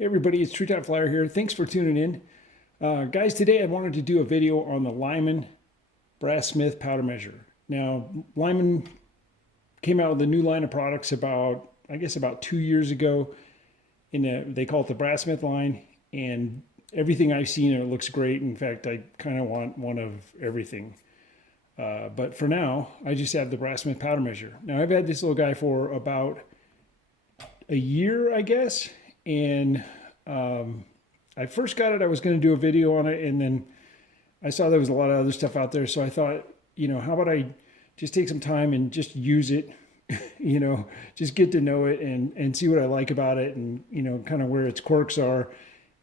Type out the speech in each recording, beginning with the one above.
Hey everybody, it's True Time Flyer here. Thanks for tuning in. Guys, today I wanted to do a video on the Lyman Brass Smith powder measure. Now, Lyman came out with a new line of products about 2 years ago. They call it the Brass Smith line, and everything I've seen, it looks great. In fact, I kind of want one of everything. But for now, I just have the Brass Smith powder measure. Now, I've had this little guy for about a year, I guess. And I first got it, I was going to do a video on it, and then I saw there was a lot of other stuff out there. So I thought, how about I just take some time and just use it, just get to know it and see what I like about it and, kind of where its quirks are.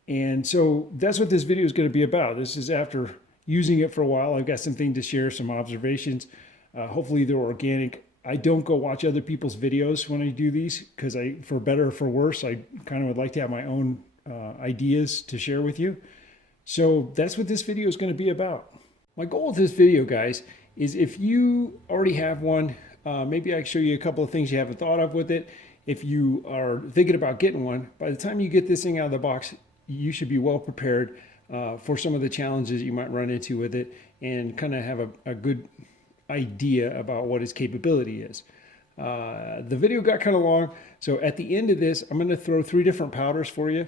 And so that's what this video is going to be about. This is after using it for a while. I've got some things to share, some observations. Hopefully they're organic. I don't go watch other people's videos when I do these because for better or for worse, I kind of would like to have my own ideas to share with you. So that's what this video is going to be about. My goal with this video, guys, is if you already have one, maybe I can show you a couple of things you haven't thought of with it. If you are thinking about getting one, by the time you get this thing out of the box, you should be well prepared for some of the challenges you might run into with it and kind of have a good idea about what its capability is. The video got kind of long, so at the end of this, I'm going to throw 3 different powders for you.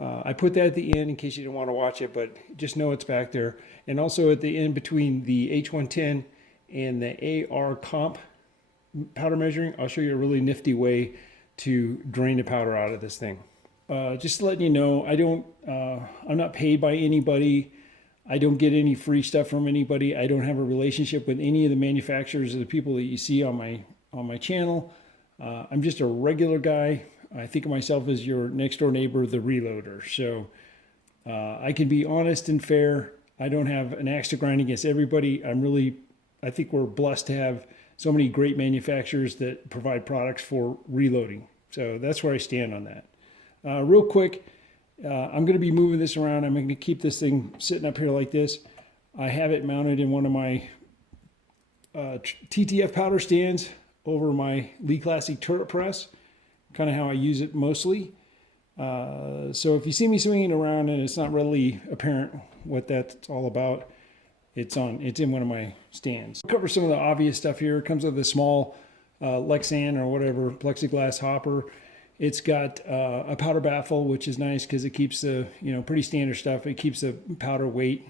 I put that at the end in case you didn't want to watch it, but just know it's back there. And also at the end between the H110 and the AR comp powder measuring, I'll show you a really nifty way to drain the powder out of this thing. Just letting you know, I'm not paid by anybody. I don't get any free stuff from anybody. I don't have a relationship with any of the manufacturers or the people that you see on my channel. I'm just a regular guy. I think of myself as your next door neighbor, the reloader. So I can be honest and fair. I don't have an axe to grind against everybody. I think we're blessed to have so many great manufacturers that provide products for reloading. So that's where I stand on that. Real quick, I'm going to be moving this around. I'm going to keep this thing sitting up here like this. I have it mounted in one of my TTF powder stands over my Lee Classic turret press, kind of how I use it mostly. So if you see me swinging around and it's not readily apparent what that's all about, it's in one of my stands. I'll cover some of the obvious stuff here. It comes with a small Lexan or whatever plexiglass hopper. It's got a powder baffle, which is nice because it keeps the, pretty standard stuff. It keeps the powder weight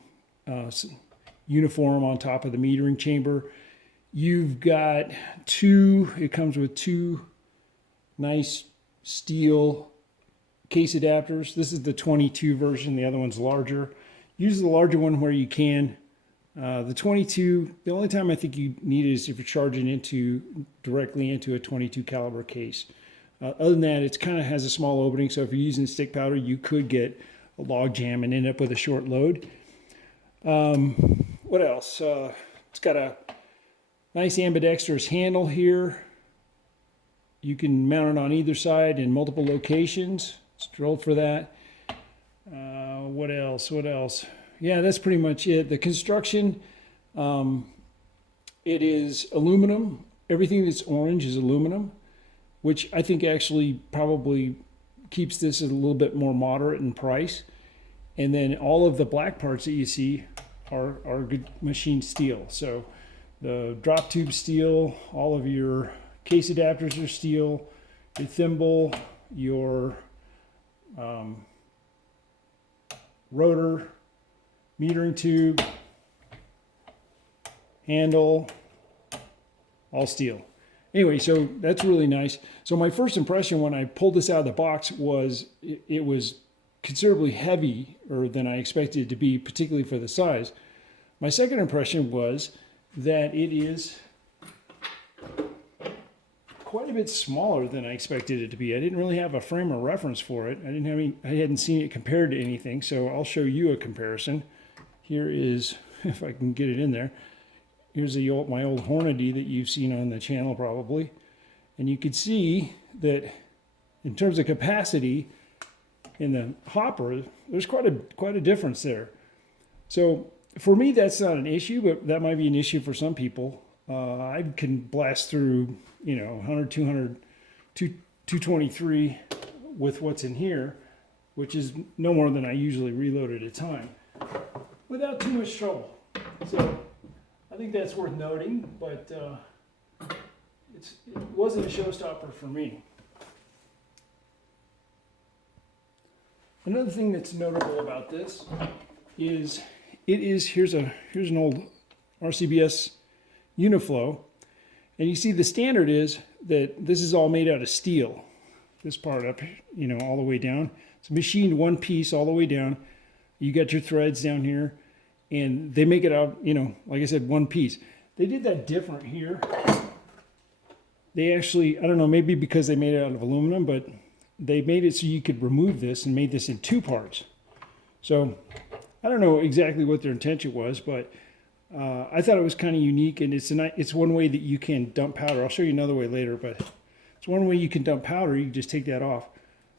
uniform on top of the metering chamber. You've got it comes with 2 nice steel case adapters. This is the 22 version. The other one's larger. Use the larger one where you can. The 22, the only time I think you need it is if you're charging directly into a 22 caliber case. Other than that, it kind of has a small opening, so if you're using stick powder, you could get a log jam and end up with a short load. What else? It's got a nice ambidextrous handle here. You can mount it on either side in multiple locations. It's drilled for that. What else? Yeah, that's pretty much it. The construction, it is aluminum. Everything that's orange is aluminum, which I think actually probably keeps this a little bit more moderate in price. And then all of the black parts that you see are good machined steel. So the drop tube steel, all of your case adapters are steel, your thimble, your rotor, metering tube, handle, all steel. Anyway, so that's really nice. So my first impression when I pulled this out of the box was it was considerably heavier than I expected it to be, particularly for the size. My second impression was that it is quite a bit smaller than I expected it to be. I didn't really have a frame of reference for it. I hadn't seen it compared to anything, so I'll show you a comparison. Here is, if I can get it in there. Here's my old Hornady that you've seen on the channel probably. And you can see that in terms of capacity in the hopper, there's quite a difference there. So for me, that's not an issue, but that might be an issue for some people. I can blast through, 100, 200, 223 with what's in here. which is no more than I usually reload at a time, without too much trouble. So I think that's worth noting, but it wasn't a showstopper for me. Another thing that's notable about this is here's an old RCBS Uniflow, and you see the standard is that this is all made out of steel. This part up, all the way down. It's machined one piece all the way down. You got your threads down here, and they make it out, like I said, one piece. They did that different here. They actually, I don't know, maybe because they made it out of aluminum, but they made it so you could remove this and made this in two parts. So I don't know exactly what their intention was, but I thought it was kind of unique, and it's one way that you can dump powder. I'll show you another way later, but it's one way you can dump powder. You can just take that off.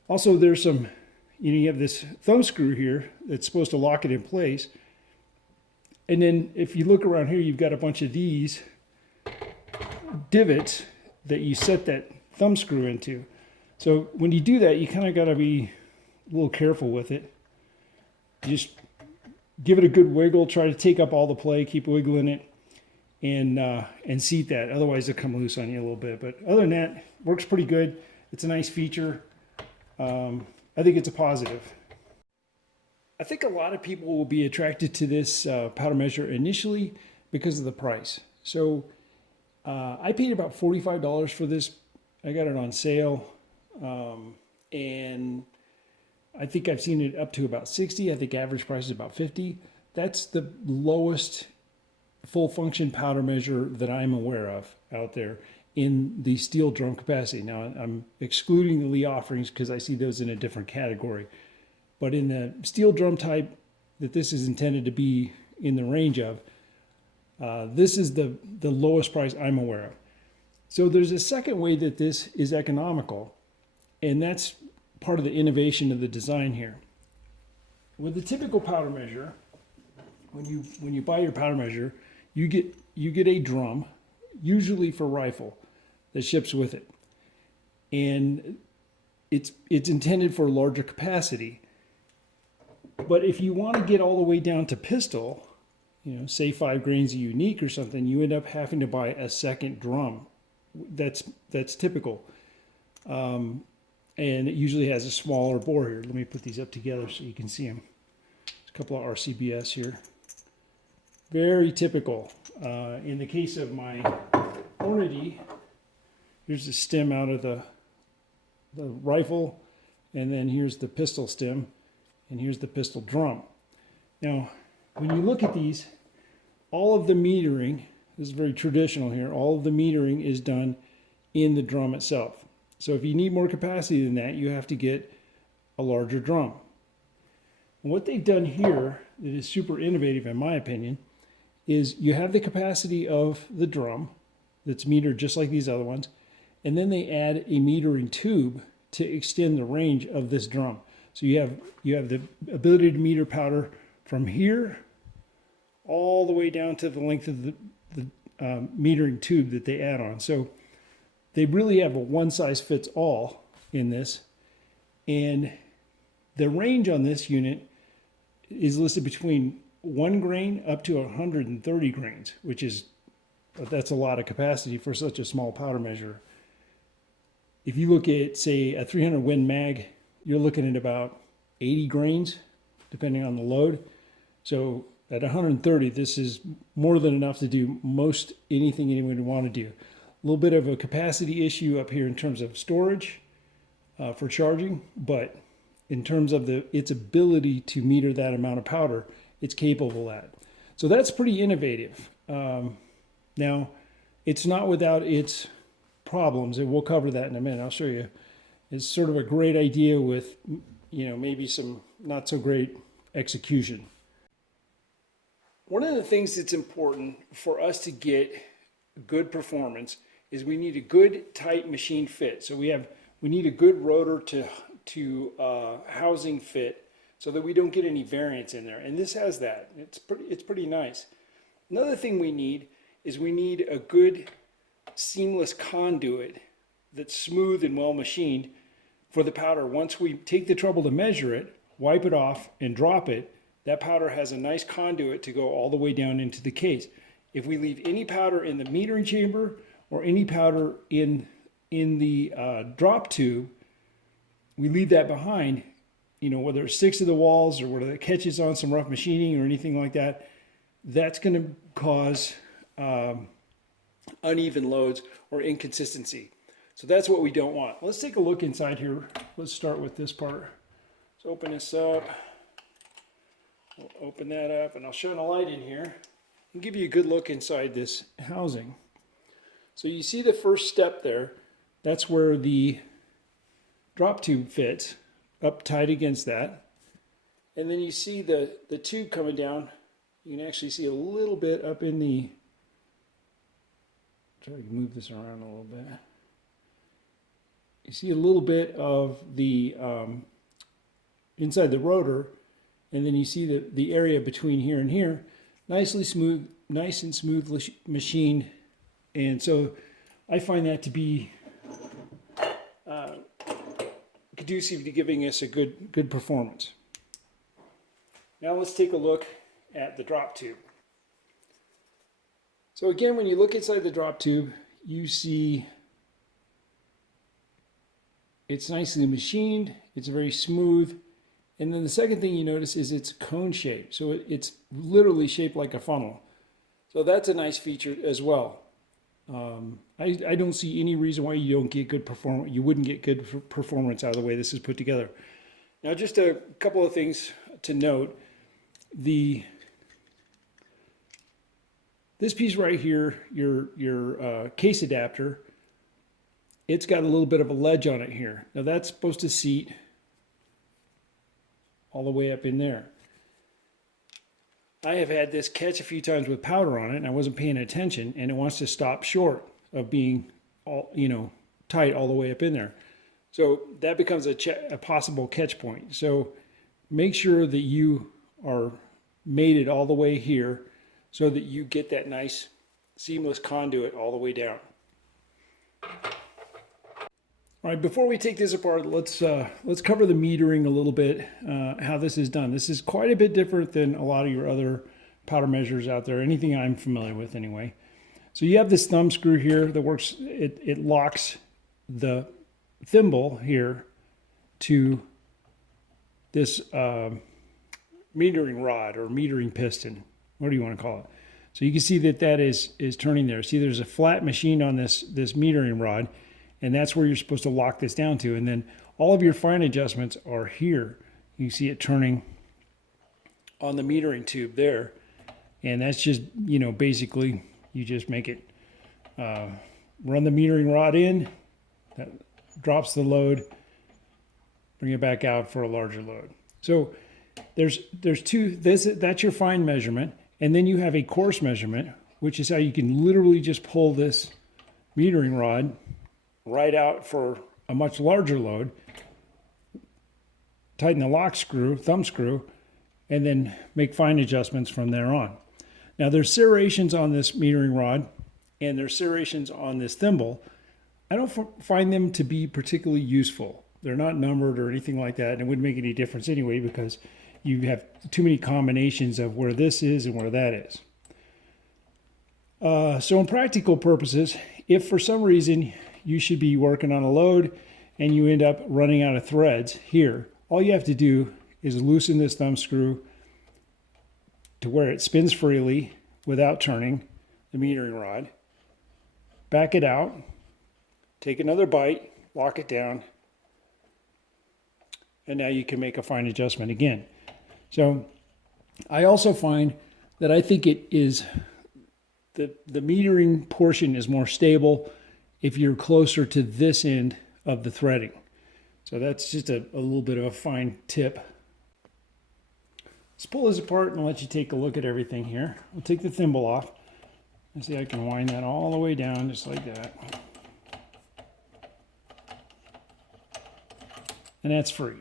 Also, there's some, you have this thumb screw here that's supposed to lock it in place. And then if you look around here, you've got a bunch of these divots that you set that thumb screw into. So when you do that, you kind of got to be a little careful with it. Just give it a good wiggle. Try to take up all the play. Keep wiggling it, and seat that. Otherwise, it'll come loose on you a little bit. But other than that, works pretty good. It's a nice feature. I think it's a positive. I think a lot of people will be attracted to this powder measure initially because of the price. So I paid about $45 for this. I got it on sale. And I think I've seen it up to about 60. I think average price is about 50. That's the lowest full function powder measure that I'm aware of out there in the steel drum capacity. Now I'm excluding the Lee offerings because I see those in a different category. But in the steel drum type that this is intended to be in the range of, this is the lowest price I'm aware of. So there's a second way that this is economical, and that's part of the innovation of the design here. With the typical powder measure, when you buy your powder measure, you get a drum, usually for rifle, that ships with it, and it's intended for larger capacity. But if you want to get all the way down to pistol, say 5 grains of unique or something, you end up having to buy a second drum. That's typical. And it usually has a smaller bore here. Let me put these up together so you can see them. There's a couple of RCBS here. Very typical. In the case of my Hornady, here's the stem out of the rifle, and then here's the pistol stem, and here's the pistol drum. Now, when you look at these, all of the metering, this is very traditional here, all of the metering is done in the drum itself. So if you need more capacity than that, you have to get a larger drum. And what they've done here that is super innovative in my opinion is you have the capacity of the drum that's metered just like these other ones, and then they add a metering tube to extend the range of this drum. So you have the ability to meter powder from here all the way down to the length of the metering tube that they add on. So they really have a one-size-fits-all in this, and the range on this unit is listed between 1 grain up to 130 grains, that's a lot of capacity for such a small powder measure. If you look at, say, a 300 Win mag, you're looking at about 80 grains, depending on the load. So at 130, this is more than enough to do most anything anyone would want to do. A little bit of a capacity issue up here in terms of storage for charging, but in terms of its ability to meter that amount of powder, it's capable of that. So that's pretty innovative. Now, it's not without its problems, and we'll cover that in a minute. I'll show you. It's sort of a great idea with, maybe some not so great execution. One of the things that's important for us to get good performance is we need a good tight machine fit. So we need a good rotor to housing fit so that we don't get any variance in there. And this has that. It's pretty nice. Another thing we need is a good seamless conduit that's smooth and well machined for the powder, once we take the trouble to measure it, wipe it off, and drop it, that powder has a nice conduit to go all the way down into the case. If we leave any powder in the metering chamber or any powder in the drop tube, we leave that behind, you know, whether it sticks to the walls or whether it catches on some rough machining or anything like that, that's going to cause uneven loads or inconsistency. So that's what we don't want. Let's take a look inside here. Let's start with this part. Let's open this up. We'll open that up and I'll shine a light in here and give you a good look inside this housing. So you see the first step there. That's where the drop tube fits up tight against that. And then you see the tube coming down. You can actually see a little bit up in the, try to move this around a little bit. You see a little bit of the inside the rotor, and then you see the area between here and here, nice and smooth machined. And so I find that to be conducive to giving us a good performance. Now let's take a look at the drop tube. So again, when you look inside the drop tube, you see it's nicely machined, it's very smooth, and then the second thing you notice is it's cone shaped. So it's literally shaped like a funnel. So that's a nice feature as well. I don't see any reason why you don't get good performance. You wouldn't get good performance out of the way this is put together. Now, just a couple of things to note. This piece right here, your case adapter, it's got a little bit of a ledge on it here. Now that's supposed to seat all the way up in there. I have had this catch a few times with powder on it, and I wasn't paying attention, and it wants to stop short of being all, you know, tight all the way up in there. So that becomes a possible catch point. So make sure that you are mated all the way here so that you get that nice seamless conduit all the way down. All right, before we take this apart, let's cover the metering a little bit, how this is done. This is quite a bit different than a lot of your other powder measures out there, anything I'm familiar with anyway. So you have this thumb screw here that works, it locks the thimble here to this metering rod or metering piston. What do you want to call it? So you can see that is turning there. See, there's a flat machine on this metering rod, and that's where you're supposed to lock this down to. And then all of your fine adjustments are here. You see it turning on the metering tube there. And that's just, you know, basically you just make it run the metering rod in, that drops the load, bring it back out for a larger load. So there's two, that's your fine measurement. And then you have a coarse measurement, which is how you can literally just pull this metering rod right out for a much larger load, tighten the lock screw, thumb screw, and then make fine adjustments from there on. Now there's serrations on this metering rod and there's serrations on this thimble. I don't find them to be particularly useful. They're not numbered or anything like that, and it wouldn't make any difference anyway because you have too many combinations of where this is and where that is. So in practical purposes, if for some reason you should be working on a load and you end up running out of threads here, all you have to do is loosen this thumb screw to where it spins freely without turning the metering rod. Back it out, take another bite, lock it down, and now you can make a fine adjustment again. So I also find that I think it is the metering portion is more stable if you're closer to this end of the threading. So that's just a little bit of a fine tip. Let's pull this apart and let you take a look at everything here. We'll take the thimble off. And see, I can wind that all the way down just like that. And that's free.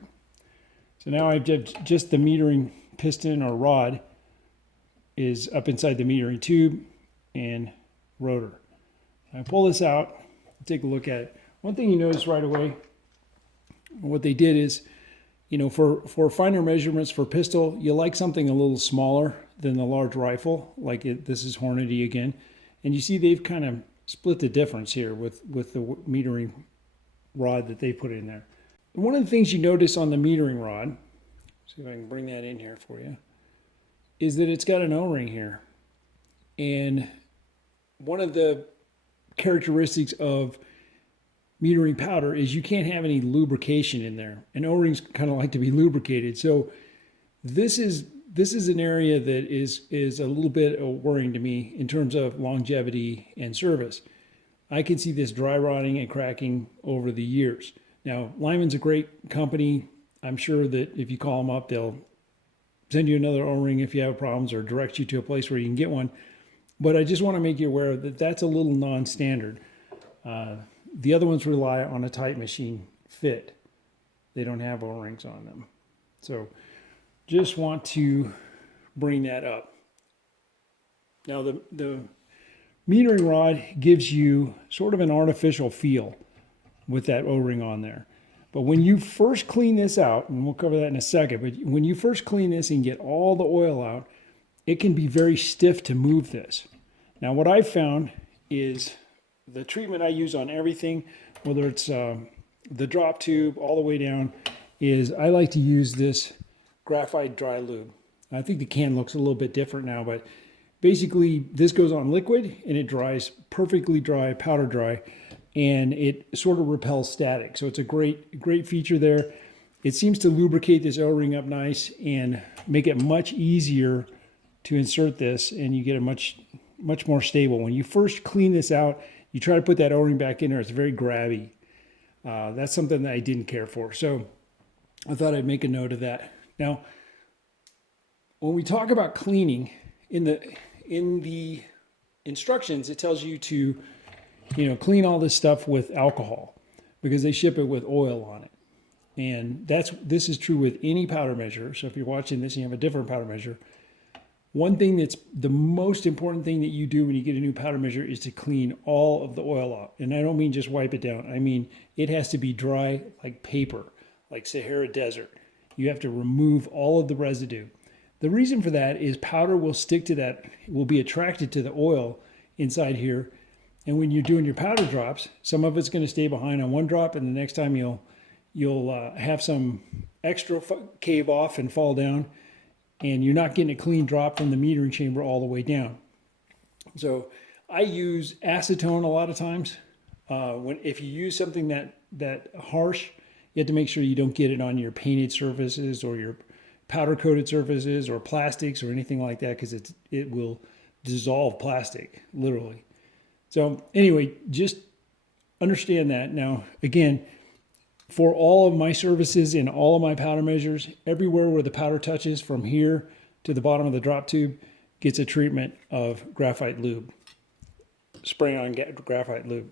So now I've just the metering piston or rod is up inside the metering tube and rotor. I pull this out, take a look at it. One thing you notice right away What they did is, you know, for finer measurements for pistol, you like something a little smaller than the large rifle, like this is Hornady again. And you see they've kind of split the difference here with the metering rod that they put in there. And one of the things you notice on the metering rod, see if I can bring that in here for you, is that it's got an O-ring here. And one of the characteristics of metering powder is you can't have any lubrication in there. And O-rings kind of like to be lubricated. So this is an area that is a little bit worrying to me in terms of longevity and service. I can see this dry rotting and cracking over the years. Now, Lyman's a great company. I'm sure that if you call them up, they'll send you another O-ring if you have problems or direct you to a place where you can get one. But I just want to make you aware that that's a little non-standard. The other ones rely on a tight machine fit. They don't have O-rings on them. So just want to bring that up. Now the metering rod gives you sort of an artificial feel with that O-ring on there. But when you first clean this out, and we'll cover that in a second, but when you first clean this and get all the oil out, it can be very stiff to move this. Now what I've found is the treatment I use on everything, whether it's the drop tube all the way down, is I like to use this graphite dry lube. I think the can looks a little bit different now, but basically this goes on liquid and it dries perfectly dry, powder dry, and it sort of repels static. So it's a great feature there. It seems to lubricate this O-ring up nice and make it much easier to insert this, and you get a much more stable. When you first clean this out, you try to put that O-ring back in there, it's very grabby. That's something that I didn't care for. So I thought I'd make a note of that. Now, when we talk about cleaning, in the instructions, it tells you to, you know, clean all this stuff with alcohol because they ship it with oil on it. And this is true with any powder measure. So if you're watching this and you have a different powder measure, one thing that's the most important thing that you do when you get a new powder measure is to clean all of the oil out. And I don't mean just wipe it down. I mean, it has to be dry like paper, like Sahara Desert. You have to remove all of the residue. The reason for that is powder will stick to that, will be attracted to the oil inside here. And when you're doing your powder drops, some of it's going to stay behind on one drop, and the next time you'll have some extra cave off and fall down, and you're not getting a clean drop from the metering chamber all the way down. So I use acetone a lot of times. If you use something that harsh, you have to make sure you don't get it on your painted surfaces or your powder coated surfaces or plastics or anything like that, because it will dissolve plastic, literally. So anyway, just understand that. Now, again, for all of my surfaces in all of my powder measures, everywhere where the powder touches from here to the bottom of the drop tube gets a treatment of graphite lube, spray on graphite lube.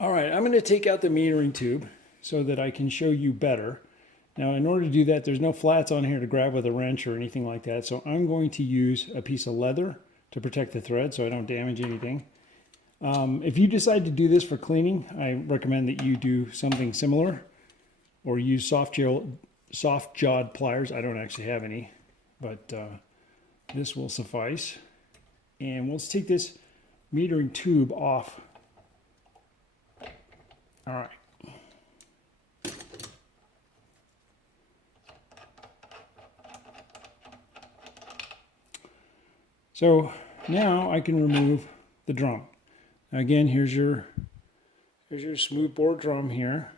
All right, I'm going to take out the metering tube so that I can show you better. Now, in order to do that, there's no flats on here to grab with a wrench or anything like that. So I'm going to use a piece of leather to protect the thread so I don't damage anything. If you decide to do this for cleaning, I recommend that you do something similar or use soft-jawed pliers. I don't actually have any, but this will suffice. And let's take this metering tube off. All right. So now I can remove the drum. Again, here's your smooth bore drum here.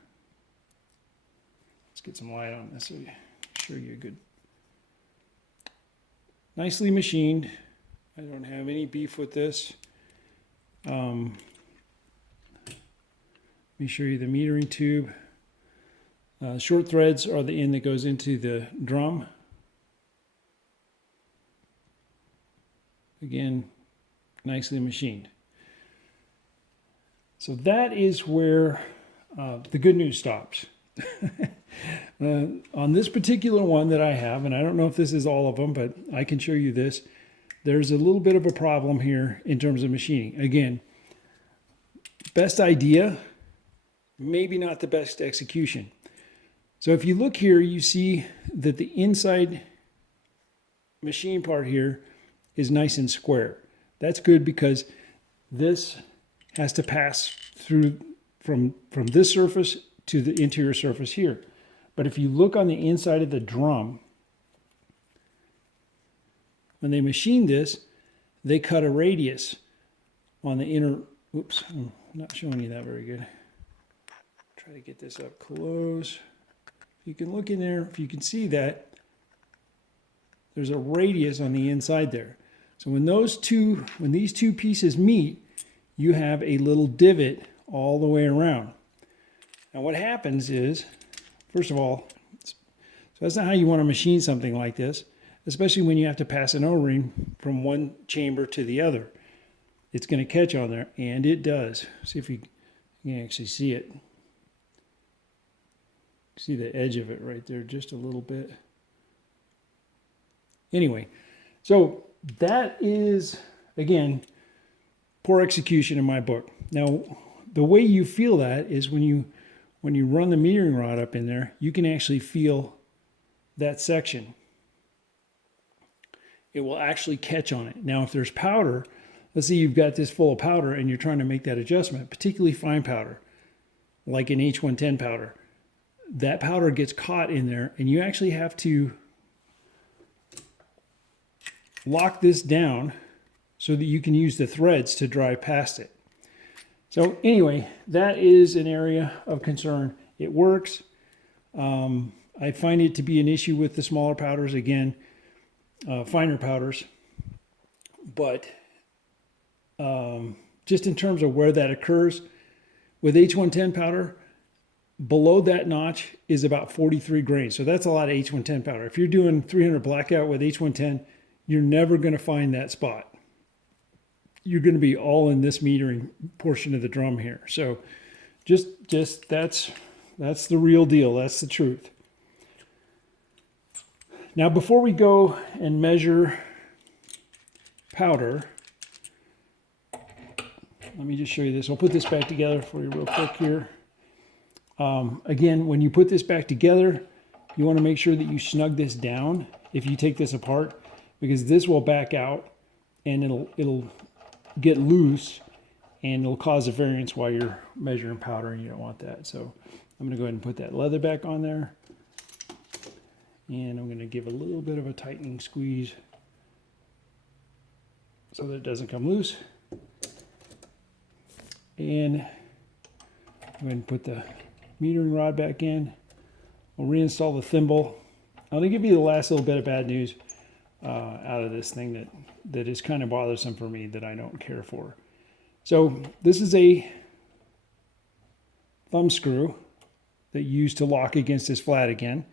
Let's get some light on this so I show you a good. Nicely machined. I don't have any beef with this. Let me show you the metering tube. Short threads are the end that goes into the drum. Again, nicely machined. So that is where the good news stops. On this particular one that I have, and I don't know if this is all of them, but I can show you this, there's a little bit of a problem here in terms of machining. Again, best idea, maybe not the best execution. So if you look here, you see that the inside machine part here is nice and square. That's good because this has to pass through from this surface to the interior surface here. But if you look on the inside of the drum, when they machine this, they cut a radius on the inner, oops, I'm not showing you that very good. Try to get this up close. You can look in there, if you can see that, there's a radius on the inside there. So when these two pieces meet, you have a little divot all the way around. Now what happens is, first of all, so that's not how you want to machine something like this, especially when you have to pass an O-ring from one chamber to the other. It's going to catch on there, and it does. See if you can actually see it. See the edge of it right there just a little bit. Anyway, so that is, again, poor execution in my book. Now, the way you feel that is when you run the metering rod up in there, you can actually feel that section. It will actually catch on it. Now, if there's powder, let's say you've got this full of powder and you're trying to make that adjustment, particularly fine powder, like an H110 powder, that powder gets caught in there and you actually have to lock this down so that you can use the threads to drive past it. So anyway, that is an area of concern. It works. I find it to be an issue with the smaller powders, again, finer powders. But just in terms of where that occurs, with H110 powder, below that notch is about 43 grains. So that's a lot of H110 powder. If you're doing 300 blackout with H110, you're never going to find that spot. You're going to be all in this metering portion of the drum here. So just that's the real deal. That's the truth. Now, before we go and measure powder, let me just show you this. I'll put this back together for you real quick here. Again, when you put this back together, you want to make sure that you snug this down if you take this apart, because this will back out and it'll get loose and it'll cause a variance while you're measuring powder, and you don't want that. So I'm going to go ahead and put that leather back on there, and I'm going to give a little bit of a tightening squeeze so that it doesn't come loose. And go ahead and put the metering rod back in. We'll reinstall the thimble. I'm going to give you the last little bit of bad news out of this thing that is kind of bothersome for me, that I don't care for. So this is a thumb screw that you use to lock against this flat again.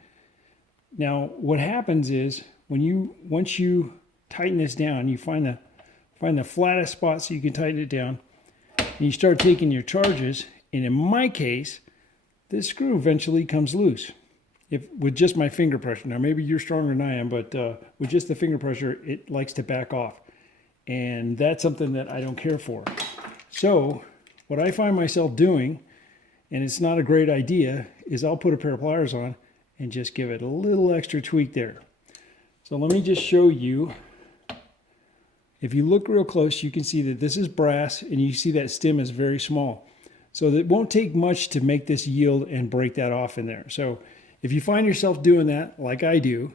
Now what happens is once you tighten this down, you find the flattest spot so you can tighten it down, and you start taking your charges, and in my case, this screw eventually comes loose with just my finger pressure. Now maybe you're stronger than I am, but with just the finger pressure, it likes to back off. And that's something that I don't care for. So what I find myself doing, and it's not a great idea, is I'll put a pair of pliers on and just give it a little extra tweak there. So let me just show you. If you look real close, you can see that this is brass, and you see that stem is very small. So it won't take much to make this yield and break that off in there. So if you find yourself doing that, like I do,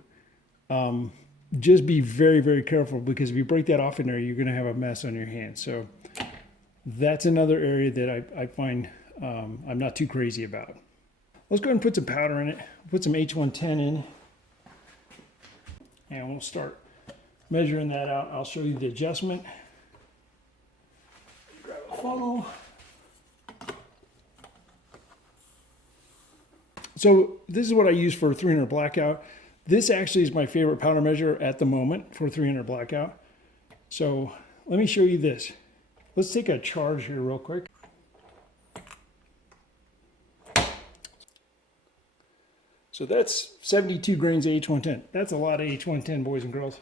just be very, very careful, because if you break that off in there, you're going to have a mess on your hands. So that's another area that I find I'm not too crazy about. Let's go ahead and put some powder in it. Put some H110 in, and we'll start measuring that out. I'll show you the adjustment. Grab a funnel. So this is what I use for 300 blackout. This actually is my favorite powder measure at the moment for 300 blackout. So let me show you this. Let's take a charge here real quick. So that's 72 grains of H110. That's a lot of H110, boys and girls.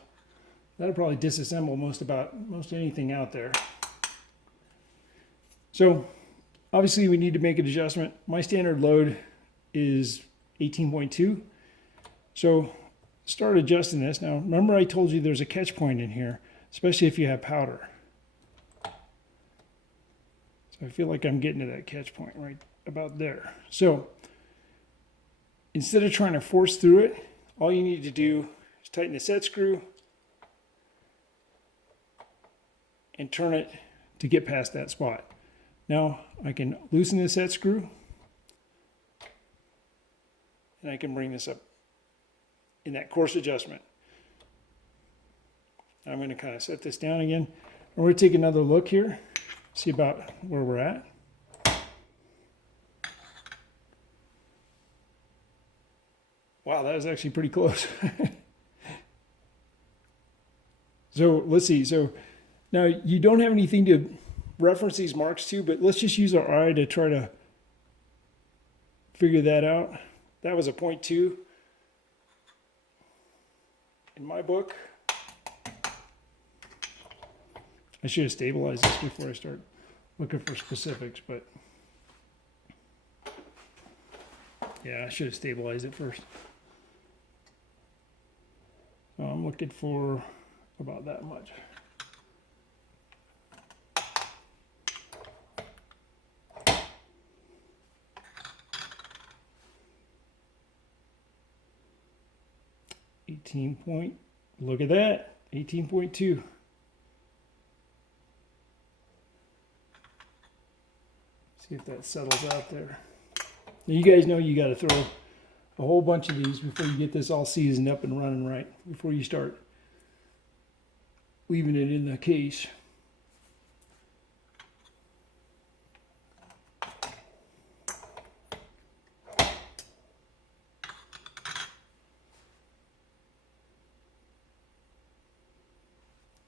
That'll probably disassemble most anything out there. So obviously we need to make an adjustment. My standard load is 18.2. So start adjusting this. Now, remember I told you there's a catch point in here, especially if you have powder. So I feel like I'm getting to that catch point right about there. So instead of trying to force through it, all you need to do is tighten the set screw and turn it to get past that spot. Now I can loosen the set screw and I can bring this up in that coarse adjustment. I'm going to kind of set this down again. And we're going to take another look here, see about where we're at. Wow, that was actually pretty close. So let's see. So now you don't have anything to reference these marks to, but let's just use our eye to try to figure that out. That was a 0.2 in my book. I should have stabilized this before I start looking for specifics, but yeah, I should have stabilized it first. So I'm looking for about that much. Look at that, 18.2. See if that settles out there. Now you guys know you got to throw a whole bunch of these before you get this all seasoned up and running right, before you start leaving it in the case.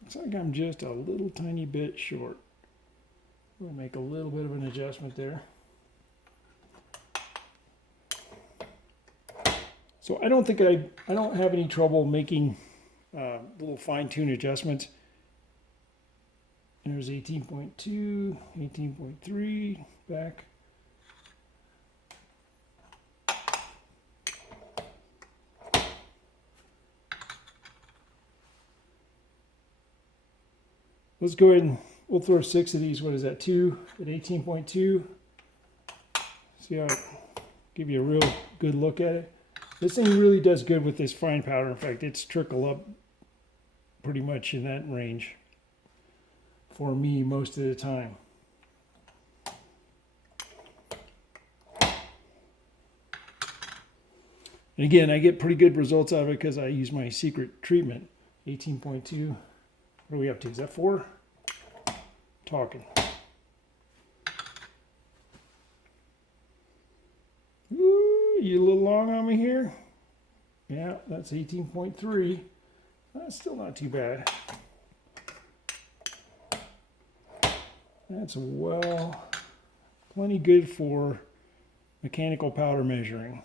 Looks like I'm just a little tiny bit short. We'll make a little bit of an adjustment there. So I don't think I don't have any trouble making little fine-tune adjustments. And there's 18.2, 18.3 back. Let's go ahead and we'll throw 6 of these. What is that? 2 at 18.2. See how it give you a real good look at it. This thing really does good with this fine powder. In fact, it's trickle up pretty much in that range for me most of the time. And again, I get pretty good results out of it because I use my secret treatment. 18.2. What are we up to? Is that 4? Talking. Ooh, you a little long on me here? Yeah, that's 18.3. That's still not too bad. That's well, plenty good for mechanical powder measuring.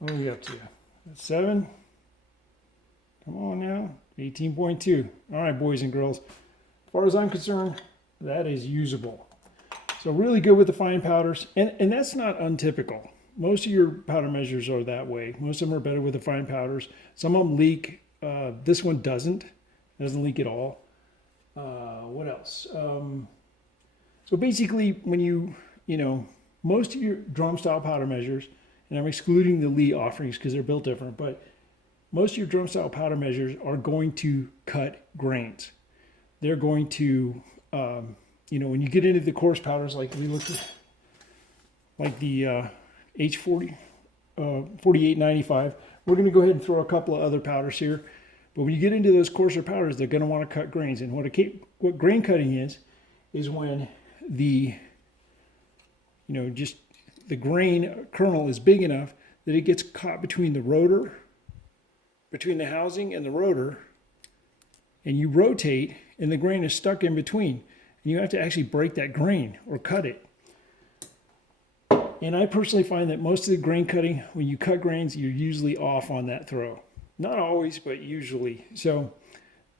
What are we up to? That's 7. Come on now. 18.2. All right, boys and girls. As far as I'm concerned, that is usable. So really good with the fine powders. And that's not untypical. Most of your powder measures are that way. Most of them are better with the fine powders. Some of them leak. This one doesn't. It doesn't leak at all. What else? So basically, when you know, most of your drum style powder measures, and I'm excluding the Lee offerings because they're built different, but most of your drum style powder measures are going to cut grains. They're going to, you know, when you get into the coarse powders, like we looked at, like the H40, 4895, we're going to go ahead and throw a couple of other powders here. But when you get into those coarser powders, they're going to want to cut grains. And what grain cutting is when the, you know, just the grain kernel is big enough that it gets caught between the rotor, between the housing and the rotor, and you rotate and the grain is stuck in between. And you have to actually break that grain or cut it. And I personally find that most of the grain cutting, when you cut grains, you're usually off on that throw. Not always, but usually. So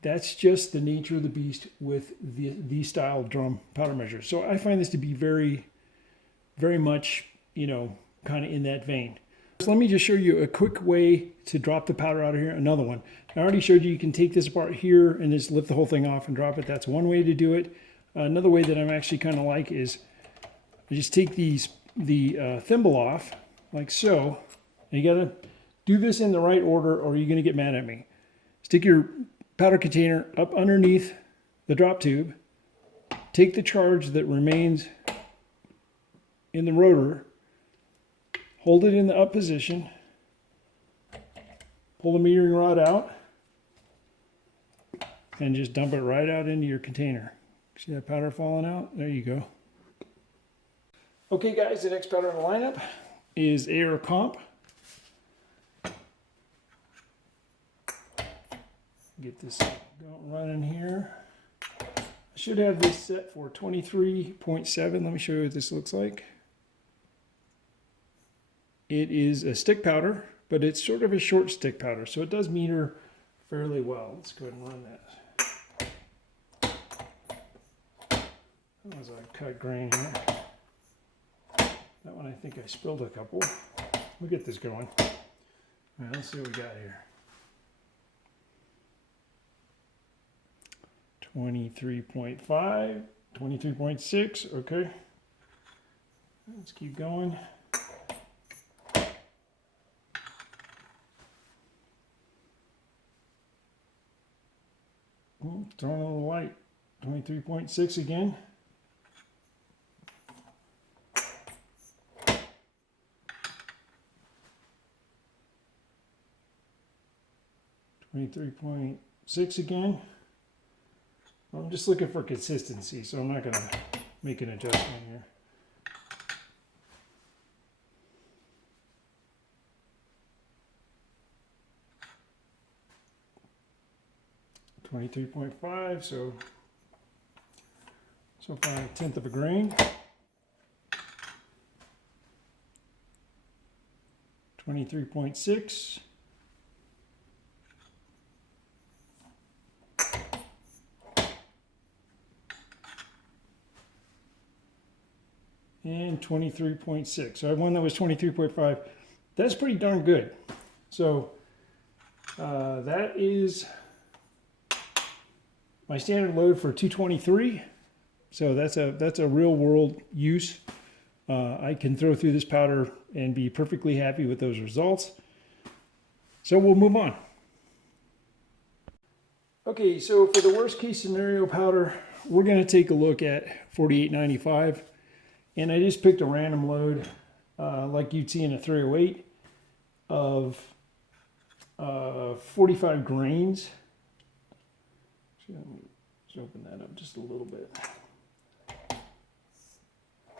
that's just the nature of the beast with the style of drum powder measure. So I find this to be very, very much, you know, kind of in that vein. So let me just show you a quick way to drop the powder out of here. Another one. I already showed you can take this apart here and just lift the whole thing off and drop it. That's one way to do it. Another way that I'm actually kind of like is I just take the thimble off like so. And you got to do this in the right order or you're going to get mad at me. Stick your powder container up underneath the drop tube. Take the charge that remains in the rotor. Hold it in the up position. Pull the metering rod out. And just dump it right out into your container. See that powder falling out? There you go. Okay guys, the next powder in the lineup is Air Comp. Get this going running here. I should have this set for 23.7. Let me show you what this looks like. It is a stick powder, but it's sort of a short stick powder, so it does meter fairly well. Let's go ahead and run that. That was a cut grain here. That one I think I spilled a couple. We'll get this going. All right, let's see what we got here. 23.5, 23.6, okay. Let's keep going. Throwing a little light. 23.6 again. .6 again. I'm just looking for consistency, so I'm not going to make an adjustment here. .5, so far a tenth of a grain. 23.6. And 23.6. So I have one that was 23.5. That's pretty darn good. So that is my standard load for 223. So that's a real world use. I can throw through this powder and be perfectly happy with those results. So we'll move on. Okay, so for the worst case scenario powder, we're going to take a look at 4895. And I just picked a random load, like you'd see in a 308, of 45 grains. So let me just open that up just a little bit.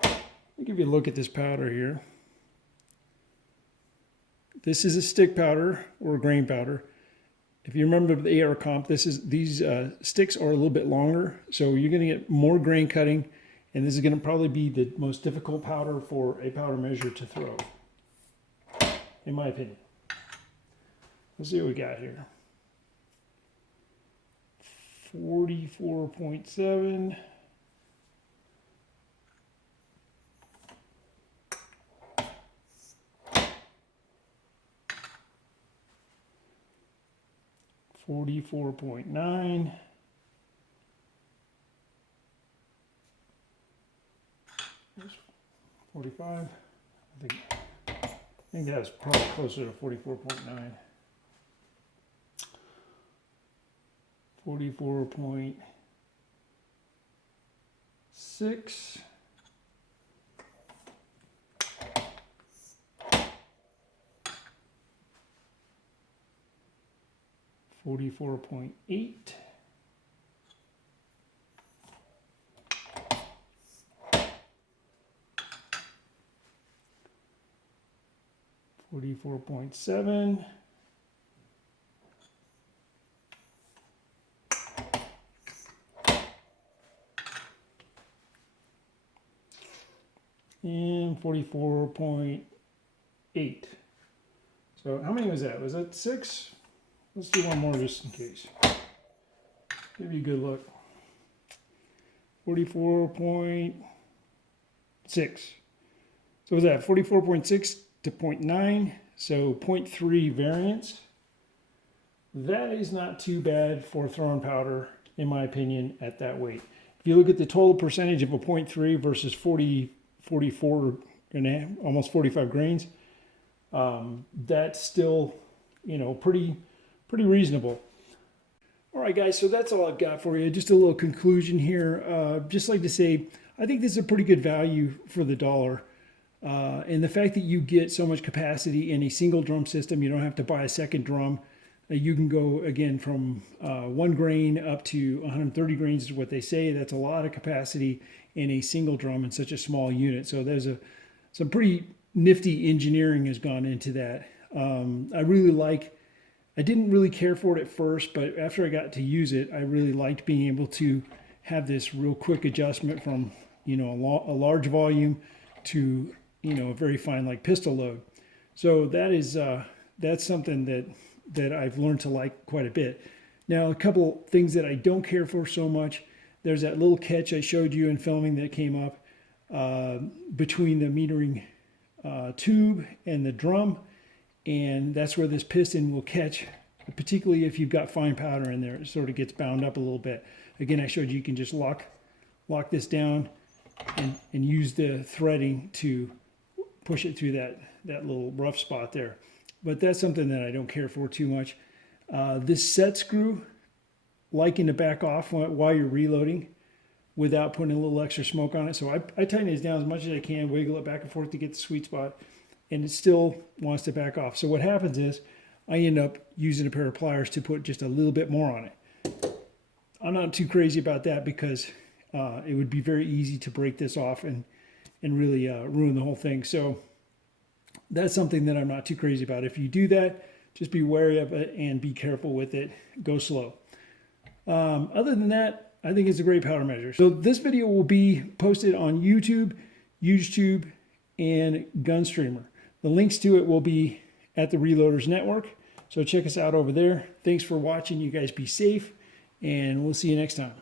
Let me give you a look at this powder here. This is a stick powder or a grain powder. If you remember the AR comp, these sticks are a little bit longer, so you're going to get more grain cutting. And this is going to probably be the most difficult powder for a powder measure to throw, in my opinion. Let's see what we got here. 44.7. $44.9. 45. I think that's probably closer to 44.9. 44.6. 44.8. 44.7. And 44.8. So how many was that? Was that 6? Let's do one more just in case. Give you a good look. 44.6. So was that 44.6 to 0.9? So 0.3 variance. That is not too bad for throwing powder, in my opinion, at that weight. If you look at the total percentage of a 0.3 versus 44 and a half, almost 45 grains, that's still, pretty reasonable. All right, guys, so that's all I've got for you. Just a little conclusion here. Just like to say, I think this is a pretty good value for the dollar. And the fact that you get so much capacity in a single drum system, you don't have to buy a second drum. You can go, again, from 1 grain up to 130 grains is what they say. That's a lot of capacity in a single drum in such a small unit. So there's some pretty nifty engineering has gone into that. I didn't really care for it at first, but after I got to use it, I really liked being able to have this real quick adjustment from, a large volume to, a very fine like pistol load. So that's something that I've learned to like quite a bit. Now, a couple things that I don't care for so much. There's that little catch I showed you in filming that came up between the metering tube and the drum. And that's where this piston will catch, particularly if you've got fine powder in there. It sort of gets bound up a little bit. Again, I showed you can just lock this down and use the threading to push it through that little rough spot there. But that's something that I don't care for too much. This set screw, liking to back off while you're reloading without putting a little extra smoke on it. So I tighten this down as much as I can, wiggle it back and forth to get the sweet spot, and it still wants to back off. So what happens is I end up using a pair of pliers to put just a little bit more on it. I'm not too crazy about that because it would be very easy to break this off and really ruin the whole thing. So that's something that I'm not too crazy about. If you do that, just be wary of it and be careful with it. Go slow. Other than that, I think it's a great powder measure. So this video will be posted on YouTube, YouTube, and Gunstreamer. The links to it will be at the Reloaders Network. So check us out over there. Thanks for watching. You guys be safe, and we'll see you next time.